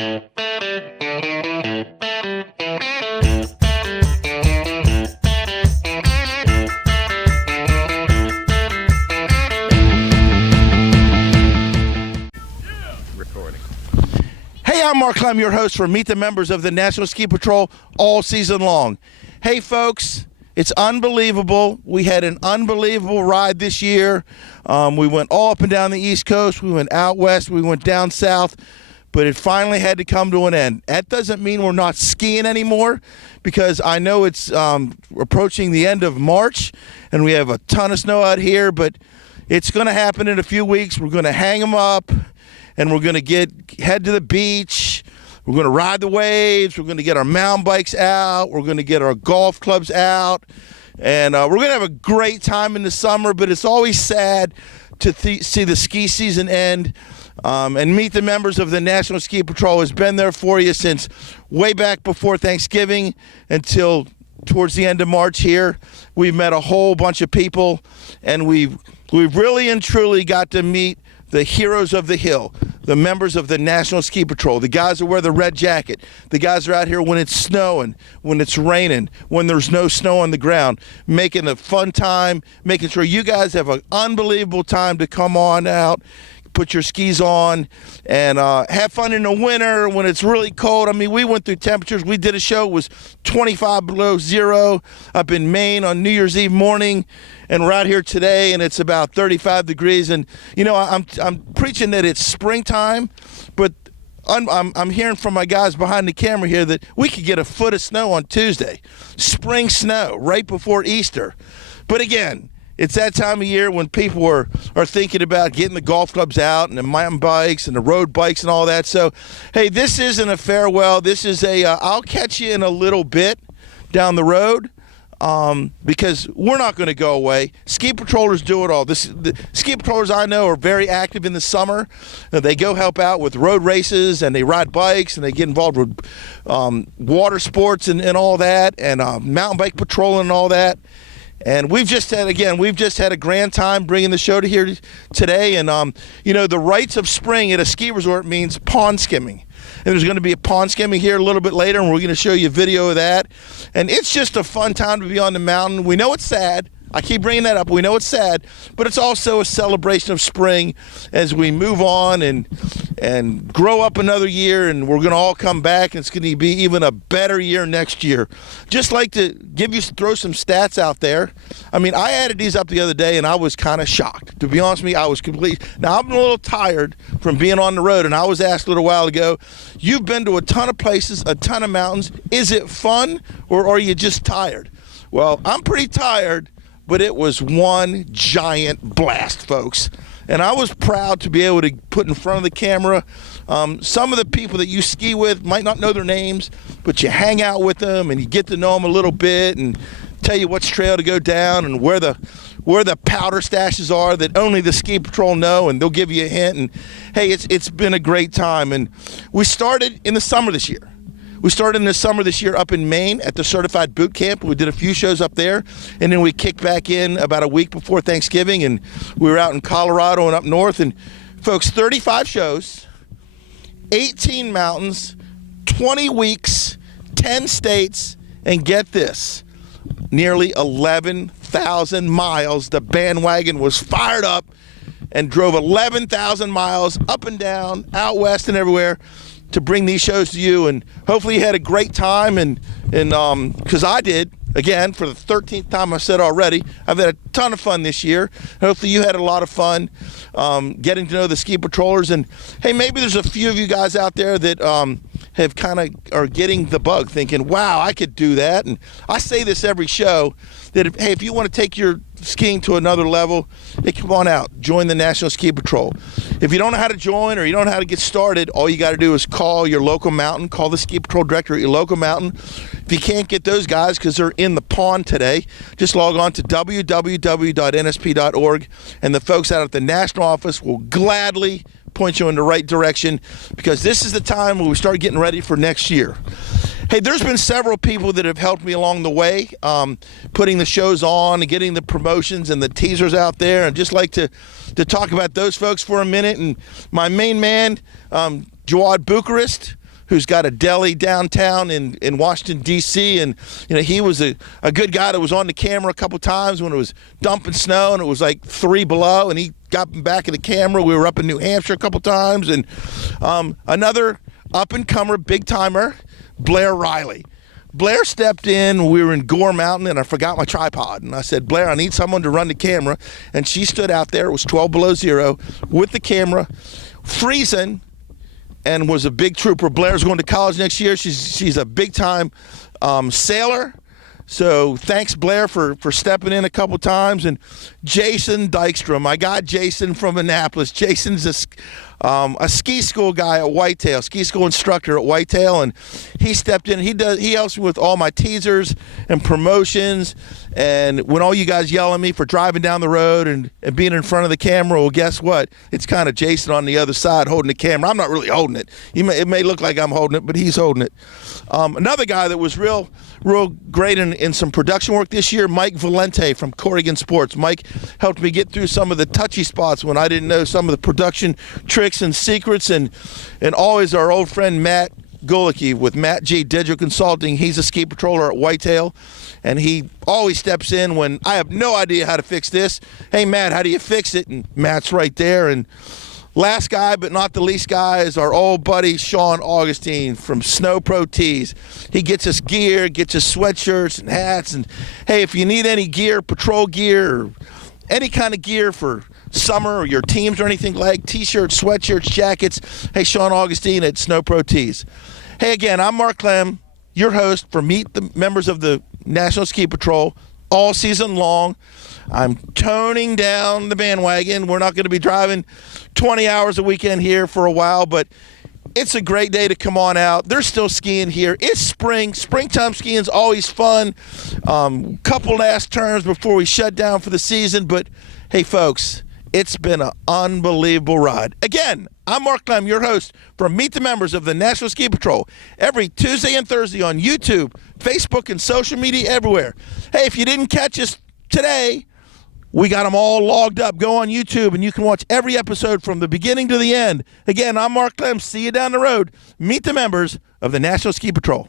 Hey, I'm Mark Clem, your host for Meet the Members of the National Ski Patrol all season long. Hey, folks, it's unbelievable. We had an unbelievable ride this year. We went all up and down the East Coast. We went out west. We went down south. But it finally had to come to an end. That doesn't mean we're not skiing anymore, because I know it's approaching the end of March, and we have a ton of snow out here, but it's going to happen in a few weeks. We're going to hang them up, and we're going to head to the beach. We're going to ride the waves. We're going to get our mountain bikes out. We're going to get our golf clubs out. And we're going to have a great time in the summer, but it's always sad to see the ski season end. And Meet the Members of the National Ski Patrol has been there for you since way back before Thanksgiving until towards the end of March here. We've met a whole bunch of people, and we've really and truly got to meet the heroes of the hill, the members of the National Ski Patrol, the guys that wear the red jacket, the guys that are out here when it's snowing, when it's raining, when there's no snow on the ground, making a fun time, making sure you guys have an unbelievable time to come on out, put your skis on, and have fun in the winter when it's really cold. I mean, we went through temperatures. We did a show, it was 25 below zero up in Maine on New Year's Eve morning, and we're out here today, and it's about 35 degrees. And, you know, I'm preaching that it's springtime, but I'm hearing from my guys behind the camera here that we could get a foot of snow on Tuesday. Spring snow right before Easter. But again, it's that time of year when people are thinking about getting the golf clubs out and the mountain bikes and the road bikes and all that. So, hey, this isn't a farewell. This is I'll catch you in a little bit down the road, because we're not going to go away. Ski patrollers do it all. The ski patrollers I know are very active in the summer. They go help out with road races, and they ride bikes, and they get involved with water sports and all that, and mountain bike patrolling and all that. And we've just had a grand time bringing the show to here today. And, you know, the rites of spring at a ski resort means pond skimming. And there's going to be a pond skimming here a little bit later, and we're going to show you a video of that. And it's just a fun time to be on the mountain. We know it's sad. I keep bringing that up. We know it's sad, but it's also a celebration of spring as we move on and grow up another year, and we're going to all come back, and it's going to be even a better year next year. Just like to throw some stats out there. I mean, I added these up the other day, and I was kind of shocked. To be honest with you, Now, I'm a little tired from being on the road, and I was asked a little while ago, you've been to a ton of places, a ton of mountains. Is it fun, or are you just tired? Well, I'm pretty tired, but it was one giant blast, folks. And I was proud to be able to put in front of the camera some of the people that you ski with. Might not know their names, but you hang out with them and you get to know them a little bit and tell you which trail to go down and where the powder stashes are that only the ski patrol know, and they'll give you a hint. And hey, it's been a great time. And we started in the summer this year. Up in Maine at the Certified Boot Camp. We did a few shows up there, and then we kicked back in about a week before Thanksgiving, and we were out in Colorado and up north. And folks, 35 shows, 18 mountains, 20 weeks, 10 states, and get this, nearly 11,000 miles. The bandwagon was fired up and drove 11,000 miles up and down, out west and everywhere, to bring these shows to you. And hopefully you had a great time, and because I did. Again, for the 13th time, I've said already, I've had a ton of fun this year. Hopefully you had a lot of fun getting to know the ski patrollers. And hey, maybe there's a few of you guys out there that have kind of are getting the bug, thinking, wow, I could do that. And I say this every show, that if you want to take your skiing to another level, hey, come on out, join the National Ski Patrol. If you don't know how to join or you don't know how to get started, all you got to do is call your local mountain, call the ski patrol director at your local mountain. If you can't get those guys because they're in the pond today, just log on to www.nsp.org, and the folks out at the national office will gladly point you in the right direction, because this is the time when we start getting ready for next year. Hey, there's been several people that have helped me along the way, putting the shows on and getting the promotions and the teasers out there. And just like to talk about those folks for a minute. And my main man, Jawad Bucharest, who's got a deli downtown in Washington, D.C., and he was a good guy that was on the camera a couple times when it was dumping snow and it was like 3 below, and he got back in the camera. We were up in New Hampshire a couple times, and another up-and-comer, big-timer, Blair Riley. Blair stepped in. We were in Gore Mountain, and I forgot my tripod. And I said, Blair, I need someone to run the camera. And she stood out there. It was 12 below zero with the camera, freezing, and was a big trooper. Blair's going to college next year. She's a big-time sailor. So thanks, Blair, for stepping in a couple times. And Jason Dykstra, my guy Jason from Annapolis. Jason's a ski school guy at Whitetail, ski school instructor at Whitetail, and he stepped in. He helps me with all my teasers and promotions. And when all you guys yell at me for driving down the road and being in front of the camera, well, guess what? It's kind of Jason on the other side holding the camera. I'm not really holding it. It may look like I'm holding it, but he's holding it. Another guy that was real great in some production work this year, Mike Valente from Corrigan Sports. Mike helped me get through some of the touchy spots when I didn't know some of the production tricks and secrets, and always our old friend Matt Gulicki with Matt G Digital Consulting. He's a ski patroller at Whitetail, and he always steps in when I have no idea how to fix this. Hey, Matt, how do you fix it? And Matt's right there. And last guy, but not the least guy, is our old buddy Sean Augustine from Snow Pro Tees. He gets us gear, gets us sweatshirts and hats. And hey, if you need any gear, patrol gear, or any kind of gear for summer or your teams or anything like t-shirts, sweatshirts, jackets, hey, Sean Augustine at Snow Pro Tees. Hey, again, I'm Mark Clem, your host for Meet the Members of the National Ski Patrol all season long. I'm toning down the bandwagon. We're not going to be driving 20 hours a weekend here for a while, but it's a great day to come on out. They're still skiing here. It's spring. Springtime skiing is always fun. Couple last turns before we shut down for the season, but hey, folks, it's been an unbelievable ride. Again, I'm Mark Clem, your host for Meet the Members of the National Ski Patrol, every Tuesday and Thursday on YouTube, Facebook, and social media everywhere. Hey, if you didn't catch us today, we got them all logged up. Go on YouTube, and you can watch every episode from the beginning to the end. Again, I'm Mark Clem. See you down the road. Meet the members of the National Ski Patrol.